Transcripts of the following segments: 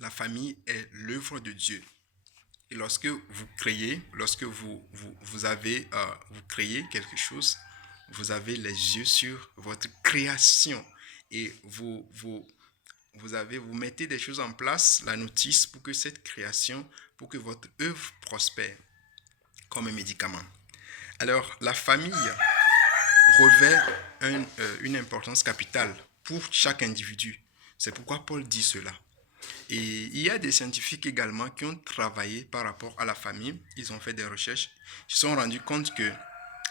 La famille est l'œuvre de Dieu. Et lorsque vous créez, lorsque vous créez quelque chose, vous avez les yeux sur votre création et vous mettez des choses en place, la notice pour que cette création, pour que votre œuvre prospère comme un médicament. Alors, la famille revêt une importance capitale pour chaque individu. C'est pourquoi Paul dit cela. Et il y a des scientifiques également qui ont travaillé par rapport à la famille. Ils ont fait des recherches. Ils se sont rendus compte que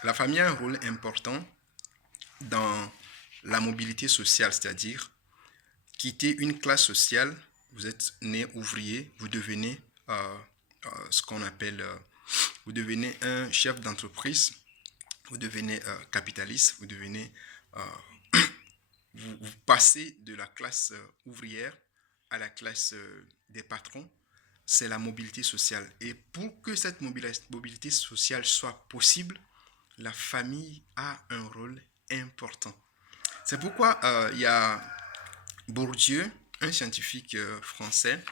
la famille a un rôle important dans la mobilité sociale, c'est-à-dire quitter une classe sociale. Vous êtes né ouvrier, vous devenez ce qu'on appelle, vous devenez un chef d'entreprise, vous devenez capitaliste, euh, vous passez de la classe ouvrière à la classe des patrons. C'est la mobilité sociale. Et pour que cette mobilité sociale soit possible, la famille a un rôle important. C'est pourquoi il y a Bourdieu, un scientifique français,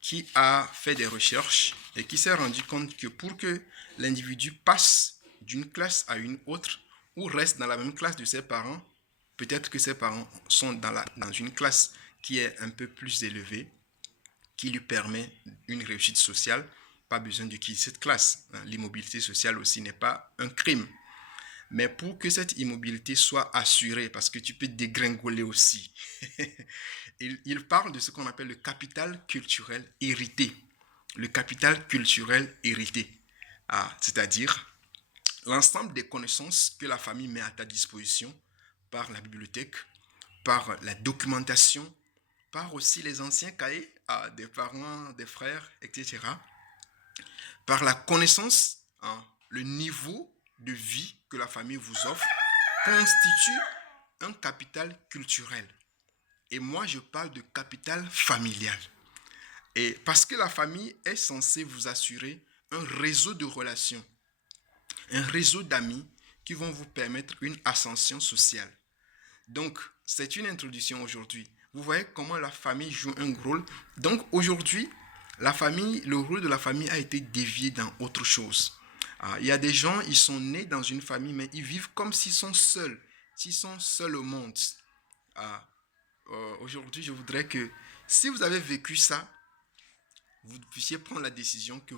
qui a fait des recherches et qui s'est rendu compte que pour que l'individu passe d'une classe à une autre ou reste dans la même classe de ses parents, peut-être que ses parents sont dans une classe qui est un peu plus élevée, qui lui permet une réussite sociale, pas besoin de quitter cette classe. L'immobilité sociale aussi n'est pas un crime. Mais pour que cette immobilité soit assurée, parce que tu peux dégringoler aussi, il parle de ce qu'on appelle le capital culturel hérité. Le capital culturel hérité. C'est-à-dire l'ensemble des connaissances que la famille met à ta disposition par la bibliothèque, par la documentation, par aussi les anciens cahiers des parents, des frères, etc. Par la connaissance, le niveau de vie que la famille vous offre constitue un capital culturel. Et moi, je parle de capital familial. Et parce que la famille est censée vous assurer un réseau de relations, un réseau d'amis qui vont vous permettre une ascension sociale. Donc, c'est une introduction aujourd'hui. Vous voyez comment la famille joue un rôle. Donc, aujourd'hui, le rôle de la famille a été dévié dans autre chose. Il y a des gens, ils sont nés dans une famille, mais ils vivent comme s'ils sont seuls au monde. Ah, Aujourd'hui, je voudrais que si vous avez vécu ça, vous puissiez prendre la décision que